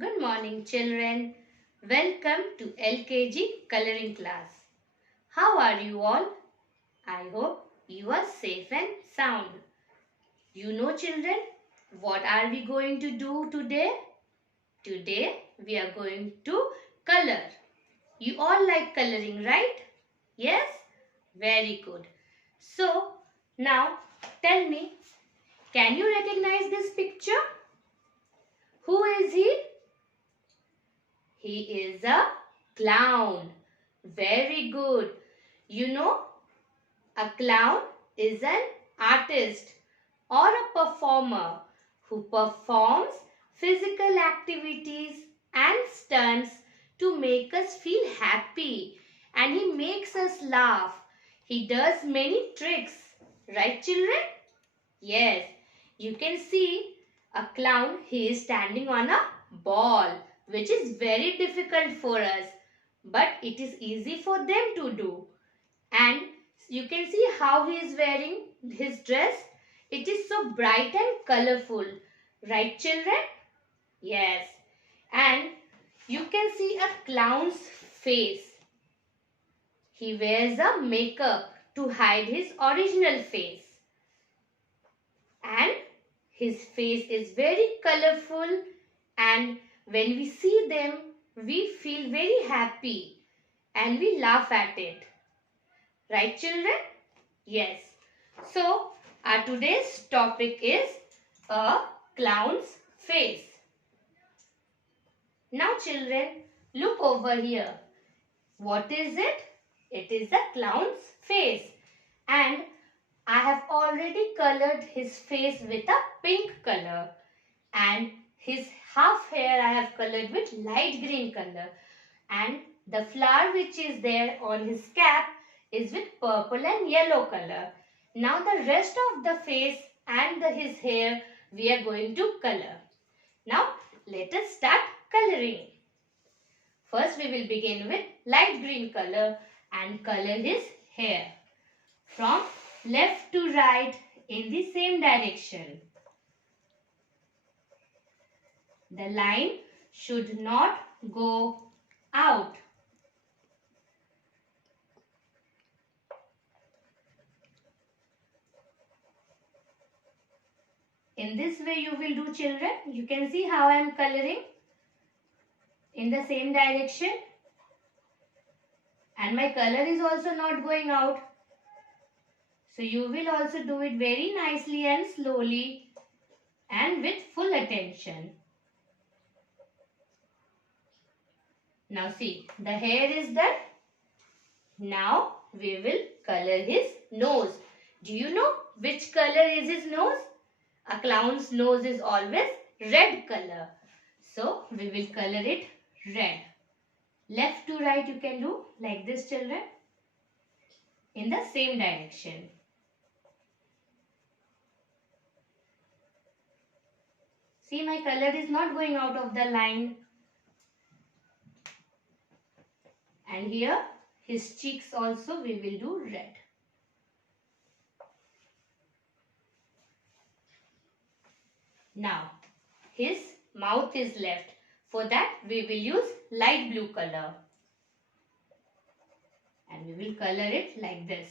Good morning, children. Welcome to LKG coloring class. How are you all? I hope you are safe and sound. You know, children, what are we going to do today? Today we are going to color. You all like coloring, right? Yes? Very good. So, now tell me, can you recognize this picture? Who is he? He is a clown. Very good. You know, a clown is an artist or a performer who performs physical activities and stunts to make us feel happy, and he makes us laugh. He does many tricks. Right, children? Yes. You can see a clown. He is standing on a ball, which is very difficult for us, but it is easy for them to do. And you can see how he is wearing his dress. It is so bright and colorful. Right, children? Yes. And you can see a clown's face. He wears a makeup to hide his original face. And his face is very colorful, and when we see them, we feel very happy and we laugh at it. Right, children? Yes. So, our today's topic is a clown's face. Now, children, look over here. What is it? It is a clown's face. And I have already colored his face with a pink color. And his half hair I have colored with light green color. And the flower which is there on his cap is with purple and yellow color. Now the rest of the face and his hair we are going to color. Now let us start coloring. First we will begin with light green color and color his hair from left to right in the same direction. The line should not go out. In this way you will do, children. You can see how I am coloring in the same direction. And my color is also not going out. So you will also do it very nicely and slowly and with full attention. Now see, the hair is done. Now we will color his nose. Do you know which color is his nose? A clown's nose is always red color. So we will color it red. Left to right you can do like this, children, in the same direction. See, my color is not going out of the line. And here his cheeks also we will do red. Now his mouth is left. For that we will use light blue color. And we will color it like this.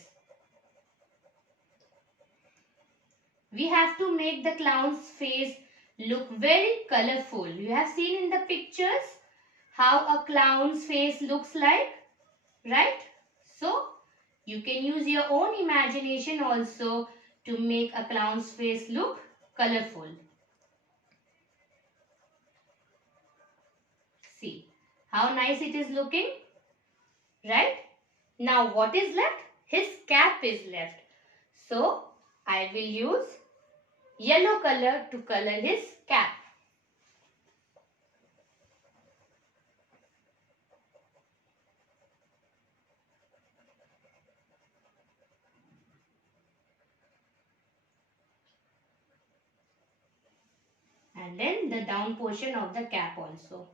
We have to make the clown's face look very colorful. You have seen in the pictures how a clown's face looks like, right? So, you can use your own imagination also to make a clown's face look colorful. See how nice it is looking, right? Now what is left? His cap is left. So, I will use yellow color to color his cap. And then the down portion of the cap also.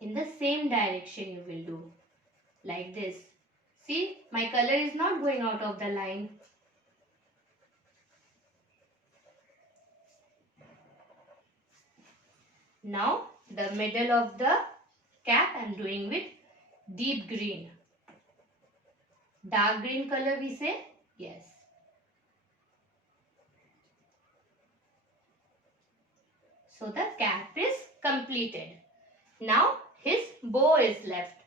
In the same direction you will do like this. See, my color is not going out of the line. Now the middle of the cap I am doing with deep green. Dark green color we say? Yes. So the cap is completed. Now his bow is left.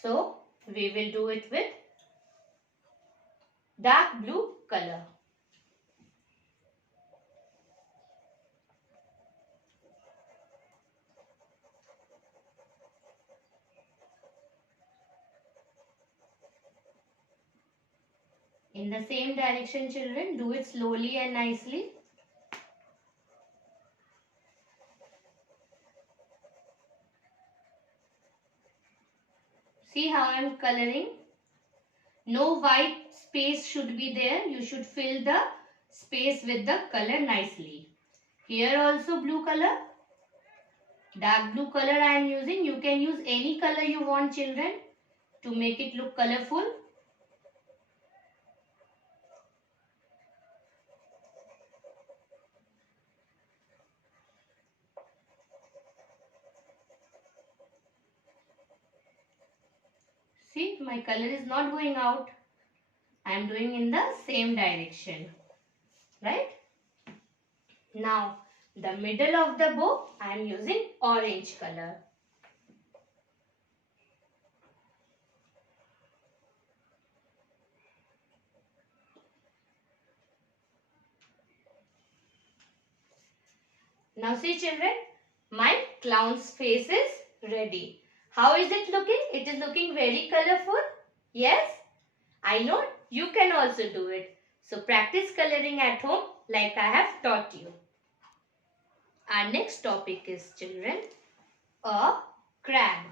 So we will do it with dark blue color. In the same direction, children, do it slowly and nicely. See how I am coloring? No white space should be there. You should fill the space with the color nicely. Here also blue color. Dark blue color I am using. You can use any color you want, children, to make it look colorful. See, my color is not going out. I am doing in the same direction. Right? Now, the middle of the bow, I am using orange color. Now see children, my clown's face is ready. How is it looking? It is looking very colorful. Yes? I know you can also do it. So practice coloring at home like I have taught you. Our next topic is children, a crab.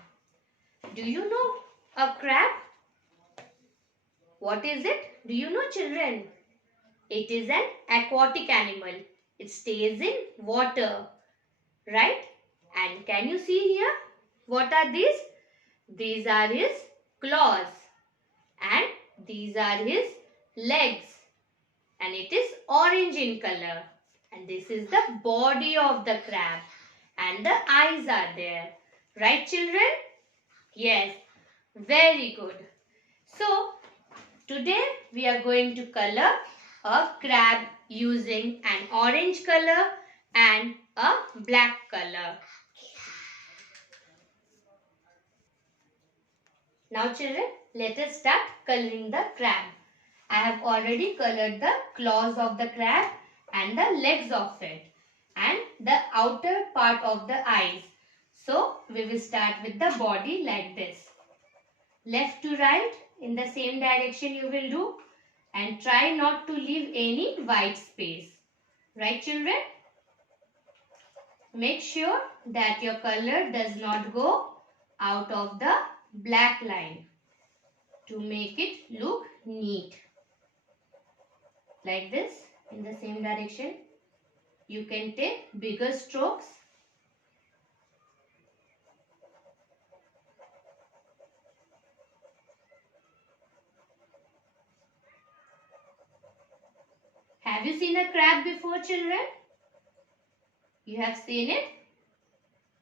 Do you know a crab? What is it? Do you know children? It is an aquatic animal. It stays in water. Right? And can you see here? What are these? These are his claws. And these are his legs. And it is orange in color. And this is the body of the crab. And the eyes are there. Right children? Yes. Very good. So, today we are going to color a crab using an orange color and a black color. Now children, let us start coloring the crab. I have already colored the claws of the crab and the legs of it and the outer part of the eyes. So, we will start with the body like this. Left to right in the same direction you will do and try not to leave any white space. Right children? Make sure that your color does not go out of the black line to make it look neat. Like this in the same direction. You can take bigger strokes. Have you seen a crab before children? You have seen it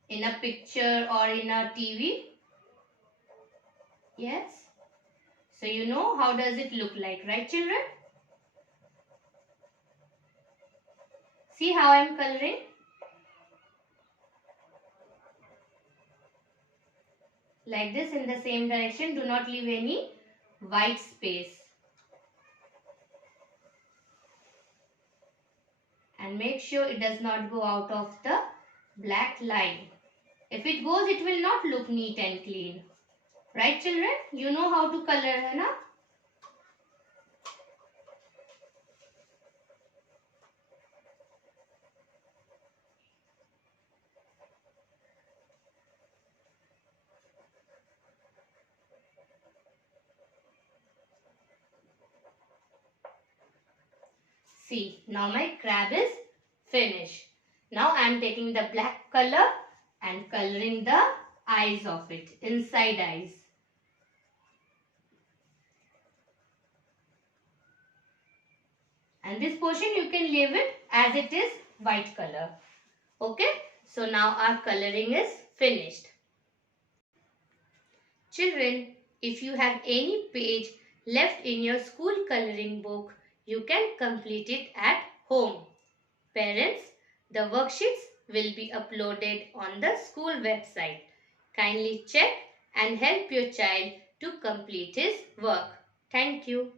in a picture or in a TV? Yes. So you know how does it look like, right children? See how I am coloring? Like this in the same direction. Do not leave any white space. And make sure it does not go out of the black line. If it goes, it will not look neat and clean. Right children? You know how to color, hai na? See, now my crab is finished. Now I am taking the black color and coloring the eyes of it, inside eyes. And this portion you can leave it as it is white color. Okay. So now our coloring is finished. Children, if you have any page left in your school coloring book, you can complete it at home. Parents, the worksheets will be uploaded on the school website. Kindly check and help your child to complete his work. Thank you.